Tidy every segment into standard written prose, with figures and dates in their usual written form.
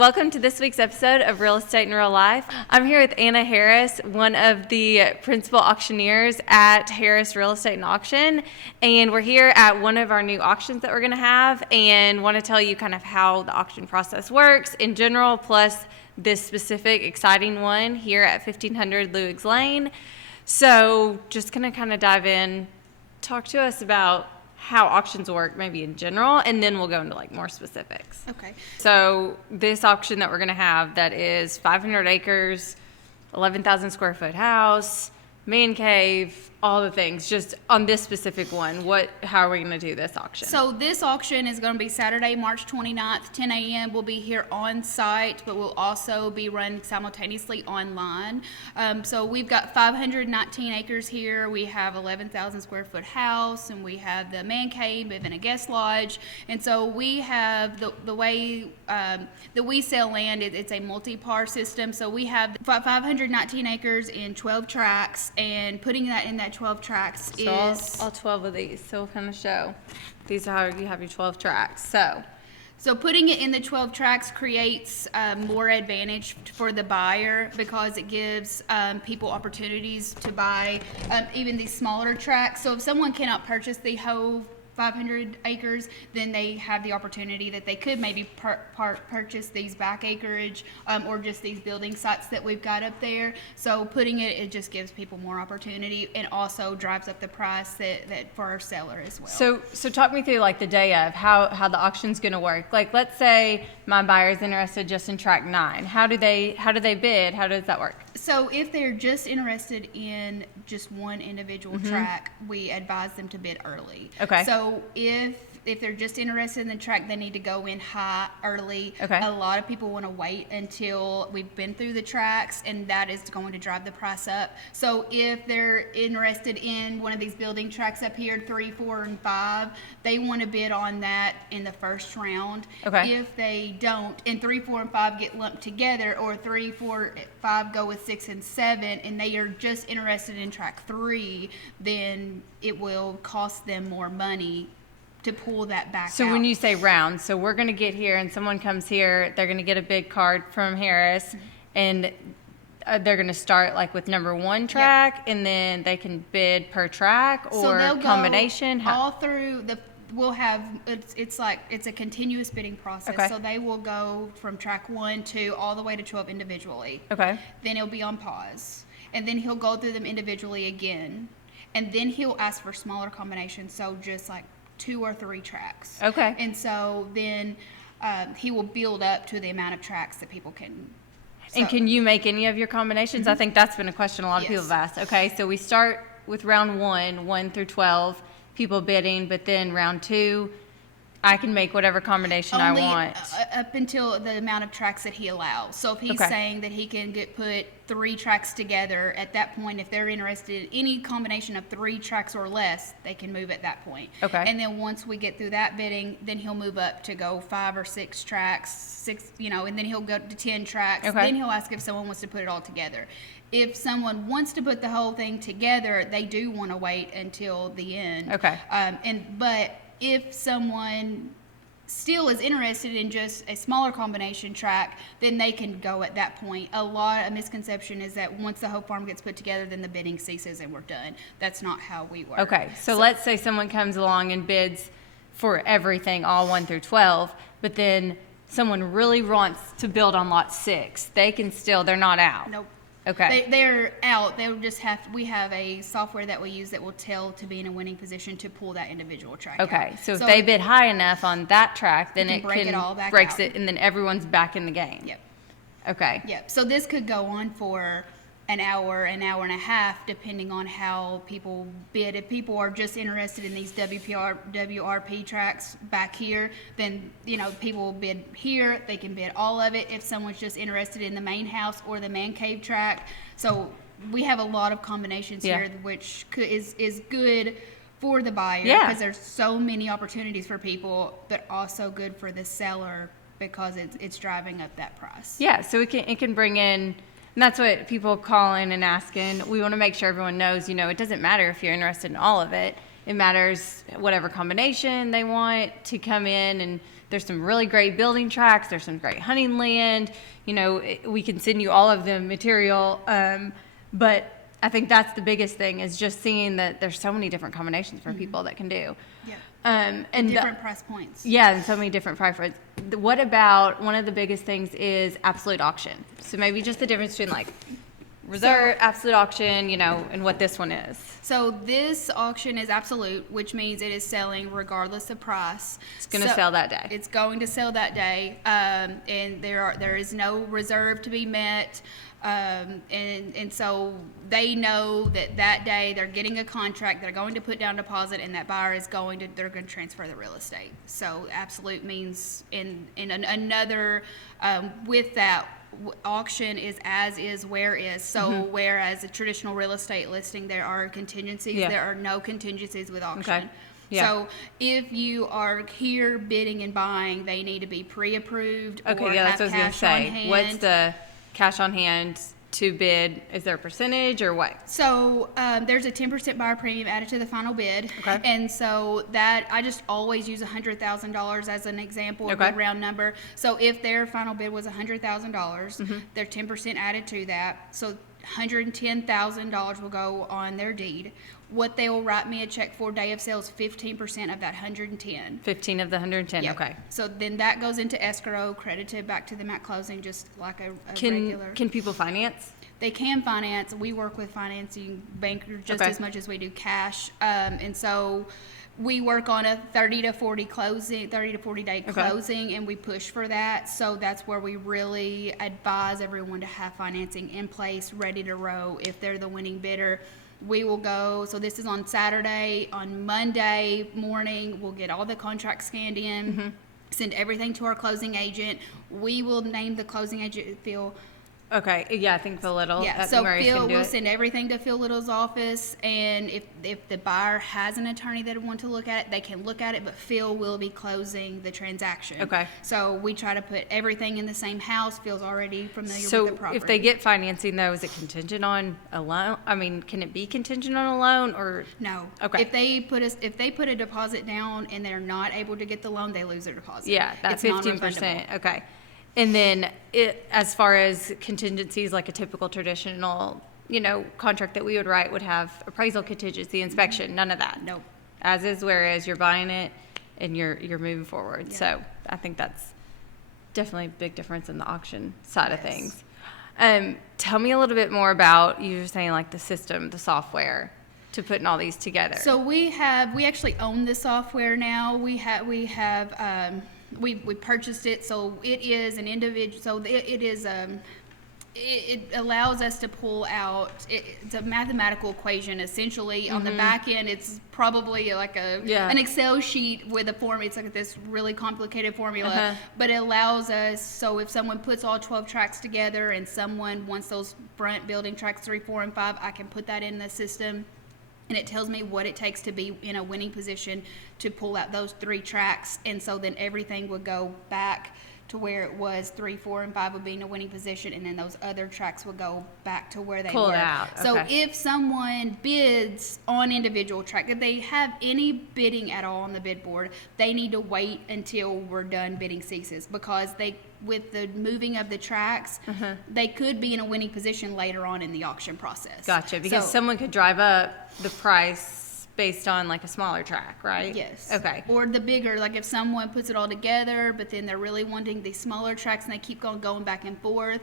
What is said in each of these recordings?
Welcome to this week's episode of Real Estate in Real Life. I'm here with Anna Harris, one of the principal auctioneers at Harris Real Estate and Auction, and we're here at one of our new auctions that we're going to have and want to tell you kind of how the auction process works in general, plus this specific exciting one here at 1500 Luigs Lane. So just going to kind of dive in, talk to us about how auctions work maybe in general, and then we'll go into like more specifics. Okay. So this auction that we're going to have, that is 500 acres, 11,000 square foot house, man cave, all the things, just on this specific one. How are we going to do this auction? So this auction is going to be Saturday, March 29th, 10 a.m. We'll be here on site, but we'll also be run simultaneously online. So we've got 519 acres here. We have 11,000 square foot house, and we have the man cave and a guest lodge. And so we have the way that we sell land, it's a multi-par system. So we have 519 acres in 12 tracts, and putting that in that 12 tracts so is all 12 of these. So we'll kind of show these are how you have your 12 tracts. So putting it in the 12 tracts creates more advantage for the buyer, because it gives people opportunities to buy even these smaller tracts. So if someone cannot purchase the whole 500 acres, then they have the opportunity that they could maybe purchase these back acreage or just these building sites that we've got up there. So putting it just gives people more opportunity, and also drives up the price that for our seller as well. So talk me through like the day of how the auction's going to work. Like, let's say my buyer is interested just in tract 9. How do they bid? How does that work? So if they're just interested in just one individual tract, we advise them to bid early. Okay. So if they're just interested in the tract, they need to go in high early. Okay. A lot of people want to wait until we've been through the tracts, and that is going to drive the price up. So if they're interested in one of these building tracts up here, 3, 4, and 5, they want to bid on that in the first round. Okay. If they don't, and 3, 4, and 5 get lumped together, or 3, 4, 5 go with 6 and 7, and they are just interested in tract 3, then it will cost them more money to pull that back out. So when you say round, so we're going to get here and someone comes here, they're going to get a bid card from Harris, and they're going to start like with number 1 track, and then they can bid per track or so they'll combination. Go all through we'll have it's a continuous bidding process. Okay. So they will go from track 1 to all the way to 12 individually. Okay. Then it'll be on pause, and then he'll go through them individually again, and then he'll ask for smaller combinations. So just like 2 or 3 tracks. Okay. And so then he will build up to the amount of tracks that people can. And can you make any of your combinations? I think that's been a question a lot of people have asked. Okay, so we start with round 1 through 12, people bidding, but then round 2, I can make whatever combination I want. Up until the amount of tracks that he allows. So if he's saying that he can put 3 tracks together, at that point, if they're interested in any combination of 3 tracks or less, they can move at that point. Okay. And then once we get through that bidding, then he'll move up to go 5 or 6 tracks, and then he'll go to 10 tracks. Okay. Then he'll ask if someone wants to put it all together. If someone wants to put the whole thing together, they do want to wait until the end. Okay. But if someone still is interested in just a smaller combination track, then they can go at that point. A misconception is that once the whole farm gets put together, then the bidding ceases and we're done. That's not how we work. Okay, so let's say someone comes along and bids for everything, all 1 through 12, but then someone really wants to build on lot 6. They're not out. Nope. Okay. They're out. They'll just we have a software that we use that will tell to be in a winning position to pull that individual track out. Okay, so if they bid high enough on that track, then it break it all back breaks out. it, and then everyone's back in the game. Yep. Okay. Yep. So this could go on for an hour and a half, depending on how people bid. If people are just interested in these WRP tracks back here, then people will bid here. They can bid all of it. If someone's just interested in the main house or the man cave track, so we have a lot of combinations here, which is good for the buyer, because there's so many opportunities for people, but also good for the seller because it's driving up that price. Yeah, so it can bring in, and that's what people call in and asking. We want to make sure everyone knows, it doesn't matter if you're interested in all of it. It matters whatever combination they want to come in, and there's some really great building tracts. There's some great hunting land. We can send you all of the material. But I think that's the biggest thing is just seeing that there's so many different combinations for people that can do. Yeah. And different price points. Yeah, and so many different price points. What about one of the biggest things is absolute auction? So maybe just the difference between like reserve, absolute auction, and what this one is. So this auction is absolute, which means it is selling regardless of price. It's going to sell that day. It's going to sell that day, and there is no reserve to be met. And so they know that day they're getting a contract, they're going to put down deposit, and that buyer is they're going to transfer the real estate. So absolute means another, with that, auction is as is, where is. So whereas a traditional real estate listing, there are contingencies, there are no contingencies with auction. Okay. Yeah. So if you are here bidding and buying, they need to be pre-approved or that's what I was have going to cash on say. hand. What's the cash on hand to bid? Is there a percentage or what? So there's a 10% buyer premium added to the final bid. Okay. And so that, I just always use $100,000 as an example, a good round number. So if their final bid was $100,000, their 10% added to that. So $110,000 will go on their deed. What they will write me a check for day of sales, 15% of that 110. 15 of the 110, Yep. okay. So then that goes into escrow, credited back to them at closing, just like a regular. Can people finance? They can finance. We work with financing bankers just Okay. as much as we do cash. And so we work on a 30 to 40 day closing, and we push for that. So that's where we really advise everyone to have financing in place, ready to roll. If they're the winning bidder, we will go. So this is on Saturday. On Monday morning, we'll get all the contracts scanned in, send everything to our closing agent. We will name the closing agent, Phil. Okay, yeah, I think Phil Little. Yeah, so Phil will send everything to Phil Little's office, and if the buyer has an attorney that want to look at it, they can look at it, but Phil will be closing the transaction. Okay. So we try to put everything in the same house. Phil's already familiar with So the property. if they get financing, though, is it contingent on a loan? I mean, can it be contingent on a loan or? No. Okay. If they put a deposit down and they're not able to get the loan, they lose their deposit. Yeah, that It's 15%. non-refundable. Okay. And then as far as contingencies, like a typical traditional, contract that we would write would have appraisal contingency, inspection, none of that. Nope. As is, whereas you're buying it and you're moving forward. Yeah. So I think that's definitely a big difference in the auction side of Yes. things. Tell me a little bit more about, you were saying like the system, the software to putting all these together. So we actually own the software now. We purchased it, so it is an individual. So it allows us to pull out. It's a mathematical equation essentially. On the back end, it's probably like an Excel sheet with a form. It's like this really complicated formula, but it allows us. So if someone puts all 12 tracks together, and someone wants those front building tracks 3, 4, and 5, I can put that in the system. And it tells me what it takes to be in a winning position to pull out those 3 tracks. And so then everything would go back to where it was. 3, 4, and 5 would be in a winning position, and then those other tracks would go back to where they Pull were. it out. So Okay. if someone bids on individual track, if they have any bidding at all on the bid board, they need to wait until we're done bidding ceases, because with the moving of the tracks, they could be in a winning position later on in the auction process. Gotcha, because So- someone could drive up the price based on like a smaller track, right? Yes. Okay. Or the bigger, like if someone puts it all together, but then they're really wanting these smaller tracks and they keep going back and forth,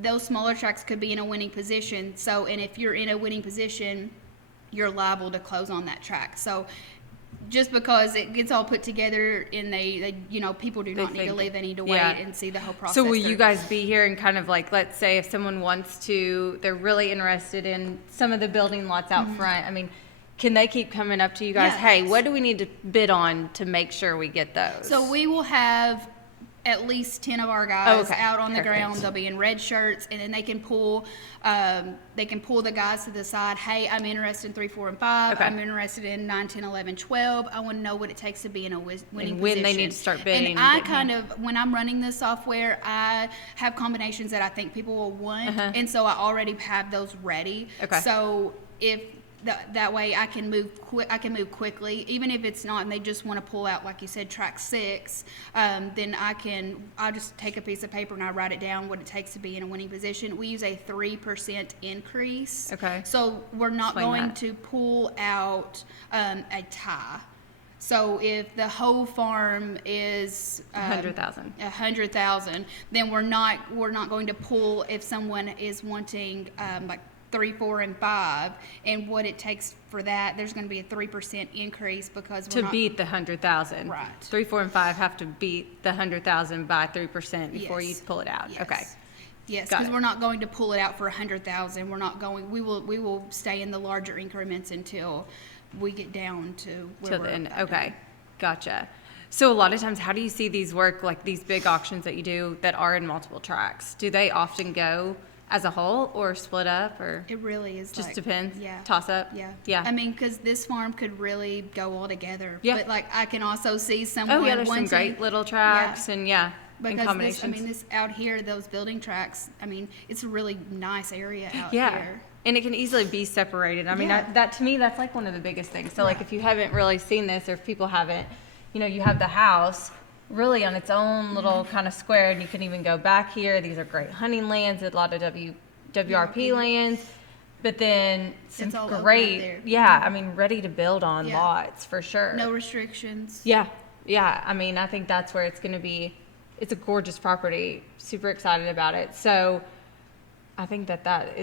those smaller tracks could be in a winning position. So, and if you're in a winning position, you're liable to close on that track. So just because it gets all put together and they people do not need to leave, they need to wait and see the whole process. So will you through. guys be here and kind of like, let's say if someone wants to, they're really interested in some of the building lots out front. I mean, can they keep coming up to you guys? Yes. Hey, what do we need to bid on to make sure we get those? So we will have at least 10 of our guys Okay, out on the perfect. ground. They'll be in red shirts, and then they can pull the guys to the side. Hey, I'm interested in 3, 4, and 5. Okay. I'm interested in 9, 10, 11, 12. I want to know what it takes to be in a winning And position. when they need to start bidding. And I when I'm running the software, I have combinations that I think people will want, and so I already have those ready. Okay. So if that way I can move quickly, even if it's not, and they just want to pull out, like you said, track 6. Then I'll just take a piece of paper and I write it down what it takes to be in a winning position. We use a 3% increase. Okay. So we're not Explain going that. to pull out a tie. So if the whole farm is 100,000, then we're not going to pull if someone is wanting like 3, 4, and 5, and what it takes for that. There's going to be a 3% increase because to beat the 100,000. Right. 3, 4, and 5 have to beat the 100,000 by 3% before you Yes. pull it out. Yes. Okay. Yes, Got because it. we're not going to pull it out for 100,000. We're not going. We will stay in the larger increments until we get down to where Till we're the end. at. Okay. Gotcha. So a lot of times, how do you see these work, like these big auctions that you do that are in multiple tracks? Do they often go as a whole or split up, or It really is. just like, depends? Yeah. Toss up? Yeah. Yeah. I mean, because this farm could really go all together. Yeah. But like, I can also see someone Oh, yeah, there's some wanting, great little tracks and and because this, combinations. this out here, those building tracks. I mean, it's a really nice area out Yeah. here. And it can easily be separated. I mean, Yeah. that to me, that's like one of the biggest things. So like Right. if you haven't really seen this, or if people haven't, you have the house really on its own little kind of square, and you can even go back here. These are great hunting lands, a lot of WRP lands, but then some It's all open up great, there. I mean, ready to build on Yeah. lots for sure. No restrictions. Yeah. I mean, I think that's where it's going to be. It's a gorgeous property. Super excited about it. So I think that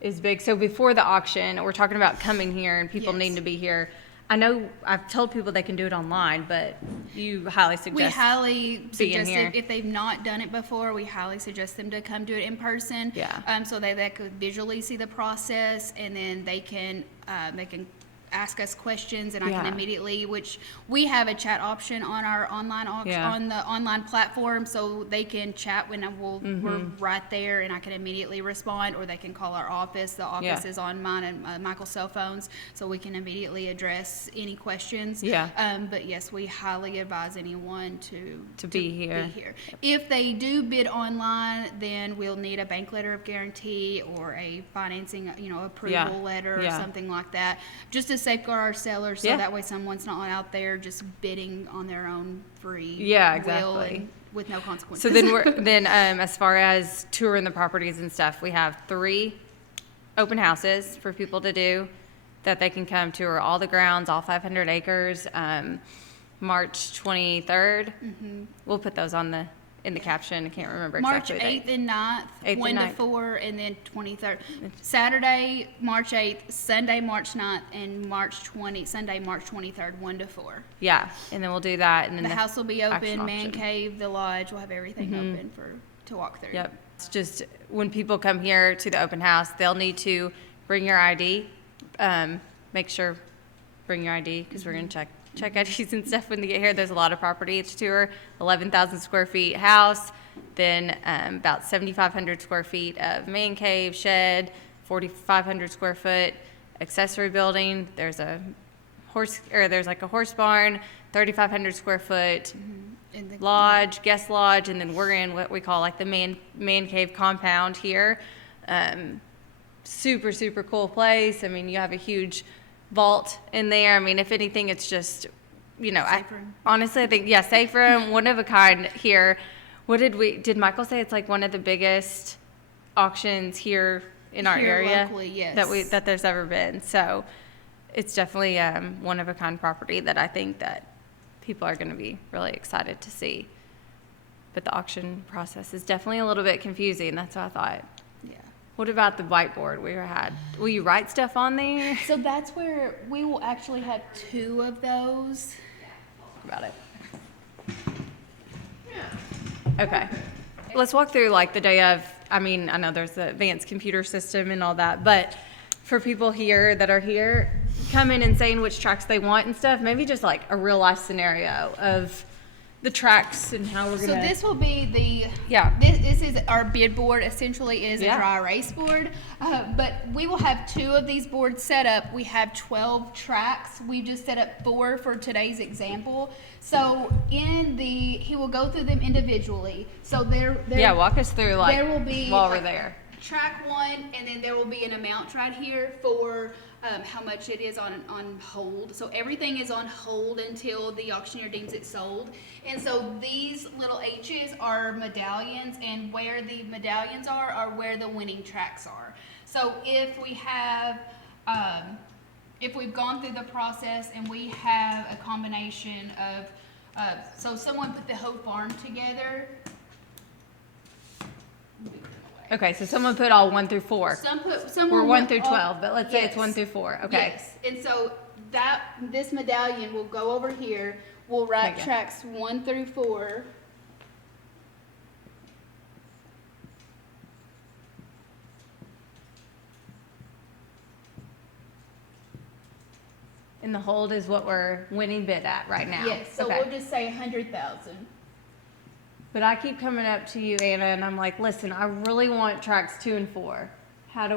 is big. So before the auction, we're talking about coming here and people Yes. needing to be here. I know I've told people they can do it online, but you highly We suggest. highly suggest here. if they've not done it before, we highly suggest them to come do it in person. Yeah. So they could visually see the process, and then they can ask us questions, and I can Yeah. immediately, which we have a chat option on our online auction, Yeah. on the online platform, so they can chat when Mm-hmm. we're right there, and I can immediately respond, or they can call our office. The office Yeah. is on mine and Michael's cell phones, so we can immediately address any questions. Yeah. But yes, we highly advise anyone to be here. If they do bid online, then we'll need a bank letter of guarantee or a financing, approval letter or Yeah. something like that, just to safeguard our sellers, so Yeah. that way someone's not out there just bidding on their own free Yeah, will exactly. and with no consequences. So then as far as touring the properties and stuff, we have 3 open houses for people to do that they can come tour all the grounds, all 500 acres. March 23rd. We'll put those in the caption. I can't remember March exactly. 8th and 9th, 8th 1 and to 9th. 4, and then 23rd. Saturday, March 8th, Sunday, March 9th, and Sunday, March 23rd, 1 to 4. Yeah, and then we'll do that, and then The house will be open, actual man auction. cave, the lodge, we'll have everything open to walk through. Yep. It's just when people come here to the open house, they'll need to bring your ID. Make sure bring your ID because we're gonna check IDs and stuff when they get here. There's a lot of property to tour. 11,000 square feet house, then about 7,500 square feet of man cave, shed, 4,500 square foot accessory building. There's like a horse barn, 3,500 square foot And the lodge, guest lodge, and then we're in what we call like the man cave compound here. Super, super cool place. I mean, you have a huge vault in there. I mean, if anything, it's just, Safe room. honestly, I think, safe room, one of a kind here. Did Michael say it's like one of the biggest auctions here in our Here area? locally, yes. That there's ever been. So it's definitely one of a kind property that I think that people are going to be really excited to see. But the auction process is definitely a little bit confusing. That's what I thought. Yeah. What about the whiteboard we had? Will you write stuff on there? So that's where we will actually have 2 of those. About it. Okay. Let's walk through like the day of. I mean, I know there's the advanced computer system and all that, but for people here that are here, coming and saying which tracks they want and stuff, maybe just like a real life scenario of the tracks and how we're So gonna. this will be this is our bid board. Essentially, it is a Yeah. dry erase board, but we will have 2 of these boards set up. We have 12 tracks. We just set up 4 for today's example. So he will go through them individually. So there walk us through like there will be while we're like, there. track 1, and then there will be an amount right here for how much it is on hold. So everything is on hold until the auctioneer deems it sold. And so these little H's are medallions, and where the medallions are where the winning tracts are. So if we have, if we've gone through the process and we have a combination of, so someone put the whole farm together. Okay, so someone put all 1 through 4. We're 1 through 12, but let's say it's 1 through 4. Okay. Yes, and so this medallion will go over here. We'll write tracts 1 through 4. And the hold is what we're winning bid at right now. Yes, so okay. we'll just say 100,000. But I keep coming up to you, Anna, and I'm like, listen, I really want tracts 2 and 4. What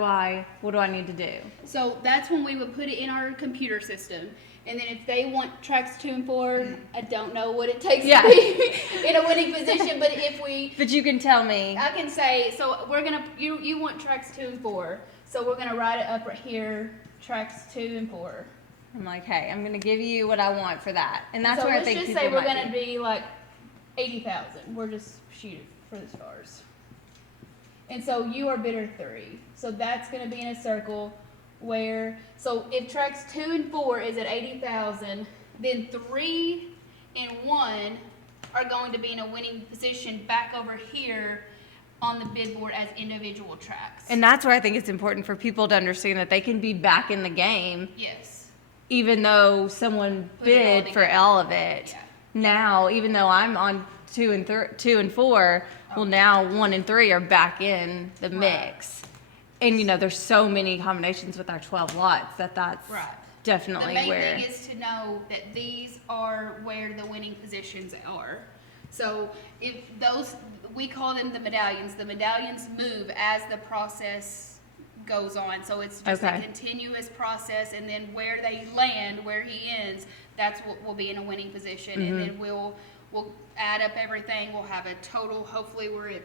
do I need to do? So that's when we would put it in our computer system. And then if they want tracts 2 and 4, I don't know what it takes to be in a winning position, but if we... But you can tell me. I can say, so we're going to, you want tracts 2 and 4. So we're going to write it up right here, tracts 2 and 4. I'm like, hey, I'm going to give you what I want for that. And that's so where I think let's just people say we're might going to be like 80,000. We're just shooting for the stars. And so you are bidder 3. So that's going to be in a circle where, so if tracts 2 and 4 is at 80,000, then 3 and 1 are going to be in a winning position back over here on the bid board as individual tracts. And that's where I think it's important for people to understand that they can be back in the game. Yes. Even though someone bid for all of it. Yeah. Now, even though I'm on 2 and 4, well, now 1 and 3 are back in the mix. And there's so many combinations with our 12 lots that's definitely the where. main thing is to know that these are where the winning positions are. So if those, we call them the medallions. The medallions move as the process goes on. So it's just a continuous process, and then where they land, where he ends, that's what will be in a winning position. And then we'll add up everything. We'll have a total, hopefully we're at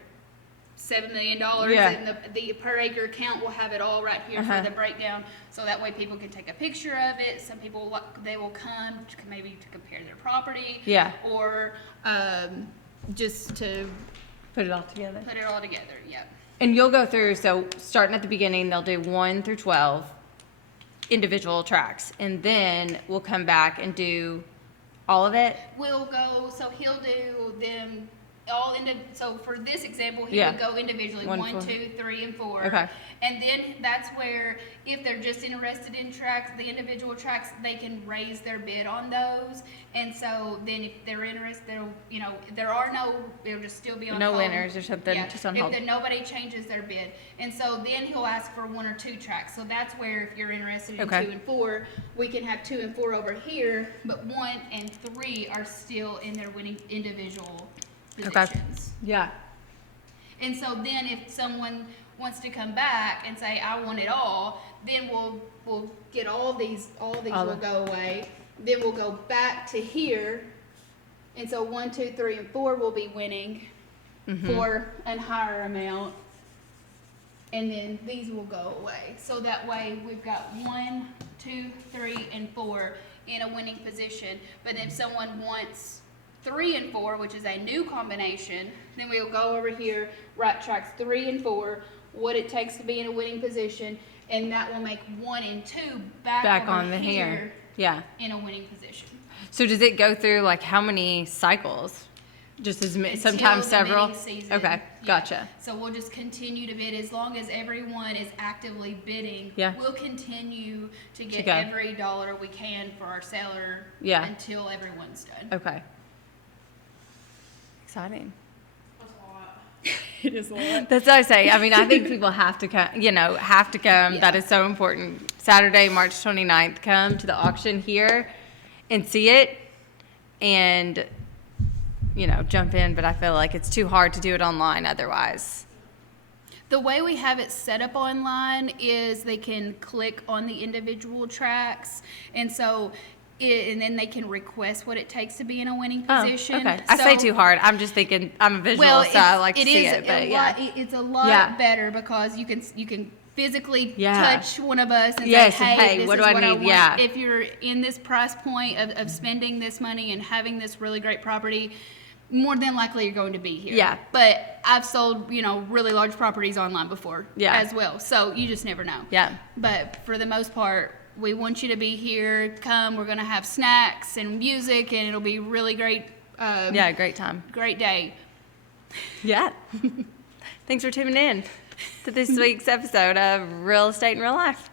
$7 million, and the per acre count, we'll have it all right here for the breakdown, so that way people can take a picture of it. Some people, they will come maybe to compare their property, or just to put it all together. Yep. And you'll go through, so starting at the beginning, they'll do 1 through 12 individual tracts, and then we'll come back and do all of it. We'll go, so he'll do them all so for this example, he would go individually, 1, 2, 3, and 4. Okay. And then that's where, if they're just interested in tracts, the individual tracts, they can raise their bid on those. And so then if they're interested, they'll just still be on hold. No winners or something, just on hold. If nobody changes their bid. And so then he'll ask for 1 or 2 tracts. So that's where, if you're interested in 2 and 4, we can have 2 and 4 over here, but 1 and 3 are still in their winning individual positions. Yeah. And so then if someone wants to come back and say, I want it all, then we'll get all these will go away. Then we'll go back to here. And so 1, 2, 3, and 4 will be winning for a higher amount. And then these will go away. So that way we've got 1, 2, 3, and 4 in a winning position. But if someone wants 3 and 4, which is a new combination, then we'll go over here, write tracts 3 and 4, what it takes to be in a winning position, and that will make 1 and 2 back over on the here. Yeah. In a winning position. So does it go through like how many cycles? Just as many, sometimes several? Season. Okay, gotcha. So we'll just continue to bid as long as everyone is actively bidding. Yeah. We'll continue to get every dollar we can for our seller until everyone's done. Okay. Exciting. That's a lot. It is a lot. That's what I say. I mean, I think people have to come, Yeah. That is so important. Saturday, March 29th, come to the auction here and see it and, jump in. But I feel like it's too hard to do it online otherwise. The way we have it set up online is they can click on the individual tracks, and so and then they can request what it takes to be in a winning position. Okay. I say too hard. I'm just thinking I'm a visual, so I like to see it. It's a lot better because you can physically Yeah. touch one of us and Yes, say, and, hey, hey, this what is do I what I need? want. Yeah. If you're in this price point of spending this money and having this really great property, more than likely you're going to be here. Yeah. But I've sold, really large properties online before as well. So you just never know. Yeah. But for the most part, we want you to be here. Come, we're going to have snacks and music, and it'll be really great. Yeah, great time. Great day. Yeah. Thanks for tuning in to this week's episode of Real Estate in Real Life.